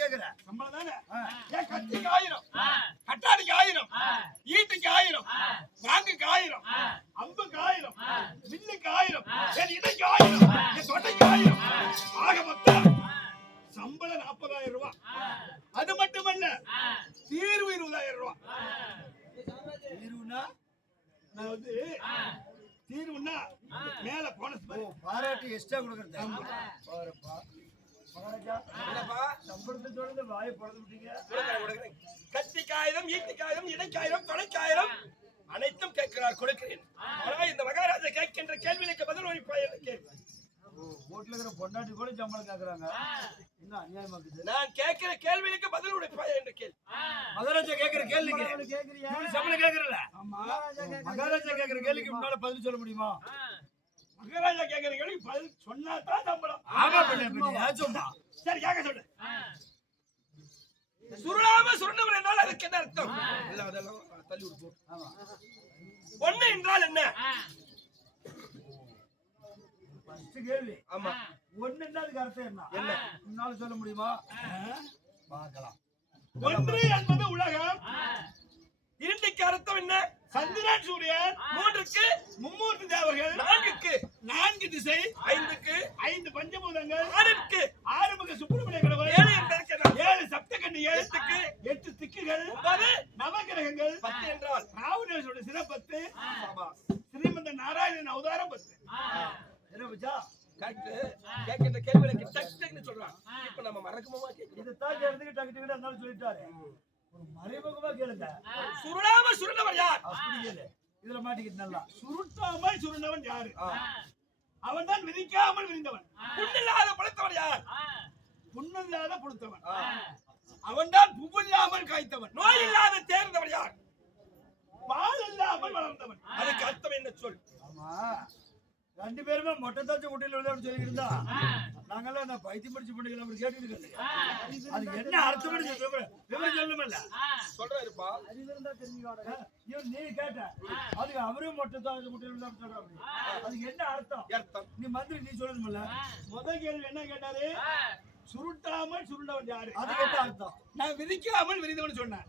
கேக்குறேன் சம்பளம் தானே. ஏன் கத்திக்கு ஆயிரம்? கட்டாடிக்கு ஆயிரம்? ஈட்டுக்கு ஆயிரம்? வாங்குக்கு ஆயிரம்? அம்புக்கு ஆயிரம்? வில்லுக்கு ஆயிரம்? என் இடைக்கு ஆயிரம்? என் தொண்டைக்கு ஆயிரம்? ஆக மொத்தம் சம்பளம் நாற்பதாயிரம் ரூபாய் அது மட்டுமல்ல தீர்வு இருபதாயிரம் ரூபாய் தீர்வுனா? நான் வந்து தீர்வுன்னா மேல போனஸ் பாராட்டி எக்ஸ்ட்ரா கொடுக்கறது. பறந்து விட்டீங்க. கத்திக்காயிரம் ஈட்டிக்காயிரம் இடைக்காயிரம் தொலைக்காயிரம் அனைத்தும் கேட்கிறார் கொடுக்கிறேன். ஆனா இந்த மகாராஜா கேட்கின்ற கேள்விகளுக்கு பதில் கேள்வி ஓ வீட்டுல இருக்கிற பொண்டாட்டி கூட சம்பளம் கேக்குறாங்க என்ன அநியாயமா இருக்குது நான் கேட்கிற கேள்விகளுக்கு பதில் உடைப்பாய் என்று கேள்வி மகாராஜா கேக்குற கேள்விக்கு கேக்குறியா சம்பளம் கேக்குறல ஆமா. மகாராஜா கேக்குற கேள்விக்கு முன்னால பதில் சொல்ல முடியுமா? மகாராஜா கேட்கிற கேள்வி பதில் சொன்னா தான் சரி கேட்க சொல்லு. சுருளாம சுருண்டவர் என்றால் அதுக்கு என்ன அர்த்தம்? இல்ல அதெல்லாம் தள்ளி விட்டு ஆமா. ஒண்ணு என்றால் என்ன? கேள்வி. ஆமா. ஒண்ணுன்னா அதுக்கு அர்த்தம் என்ன? என்ன? முன்னால சொல்ல முடியுமா? பார்க்கலாம். ஒன்று என்பது உலகம். இரண்டுக்கு அர்த்தம் என்ன? சந்திரன் சூரியன். மூன்றுக்கு மும்மூர்த்தி தேவர்கள். நான்குக்கு. நான்கு திசை ஐந்துக்கு ஐந்து பஞ்சபூதங்கள் ஆறுக்கு ஆறுமுக சுப்பிரமணிய கடவுள் ஏழு சப்த கண்ணி ஏழுத்துக்கு எட்டு திக்குகள் ஒன்பது நவகிரகங்கள் பத்து என்றால் ராவணேஸ்வரோட சிறப்பத்து ஸ்ரீமந்த நாராயணன் அவதாரம் பத்து என்ன கேள்விகளுக்கு டக் டக்னு சொல்றான் இப்ப நம்ம மறக்கமா கேட்கிறோம். இதை தாண்டி இடத்துக்கு டக்கு டக்கு இருந்தாலும் சொல்லிட்டாரு ஒரு மறைமுகமா கேளுங்க. சுருளாம சுருண்டவர் யார்? இதுல மாட்டிக்கிட்டு நல்லா. சுருட்டாமல் சுருண்டவன் யாரு? விதிக்காமல் விரிந்தவன் புண்ணில்லாத பழுத்தவன் யார்? புண்ணில்லாத புழுத்தவன் அவன் தான் புவ்வில்லாமல் காய்த்தவன். நோய் இல்லாத தேர்ந்தவன் யார்? பால் இல்லாமல் வளர்ந்தவன். அதுக்கு அர்த்தம் என்ன சொல்? ஆமா. ரெண்டு பேருமே மொட்டை தாச்ச முட்டையில் விளையாட சொல்லிக்கிட்டு இருந்தா நாங்கெல்லாம் அந்த பைத்தியம் படிச்சு பண்ணிக்கலாம் அப்படி கேட்டுக்கிட்டு இருக்கோம். அது என்ன அர்த்தம் விவரம் சொல்லுமில்ல சொல்றாருப்பா. இவன் நீ கேட்ட. அதுக்கு அவரே மொட்டை தாச்ச முட்டையில் விளையாட சொல்றாங்க அதுக்கு என்ன அர்த்தம்? அர்த்தம். நீ மந்திரி நீ சொல்லணுமில்ல முதல் கேள்வி என்ன கேட்டாரு? சுருட்டாமல் சுருண்டவன் யாரு? அதுக்கு என்ன அர்த்தம்? நான் விதிக்காமல் விரிந்தவன் சொன்னேன்.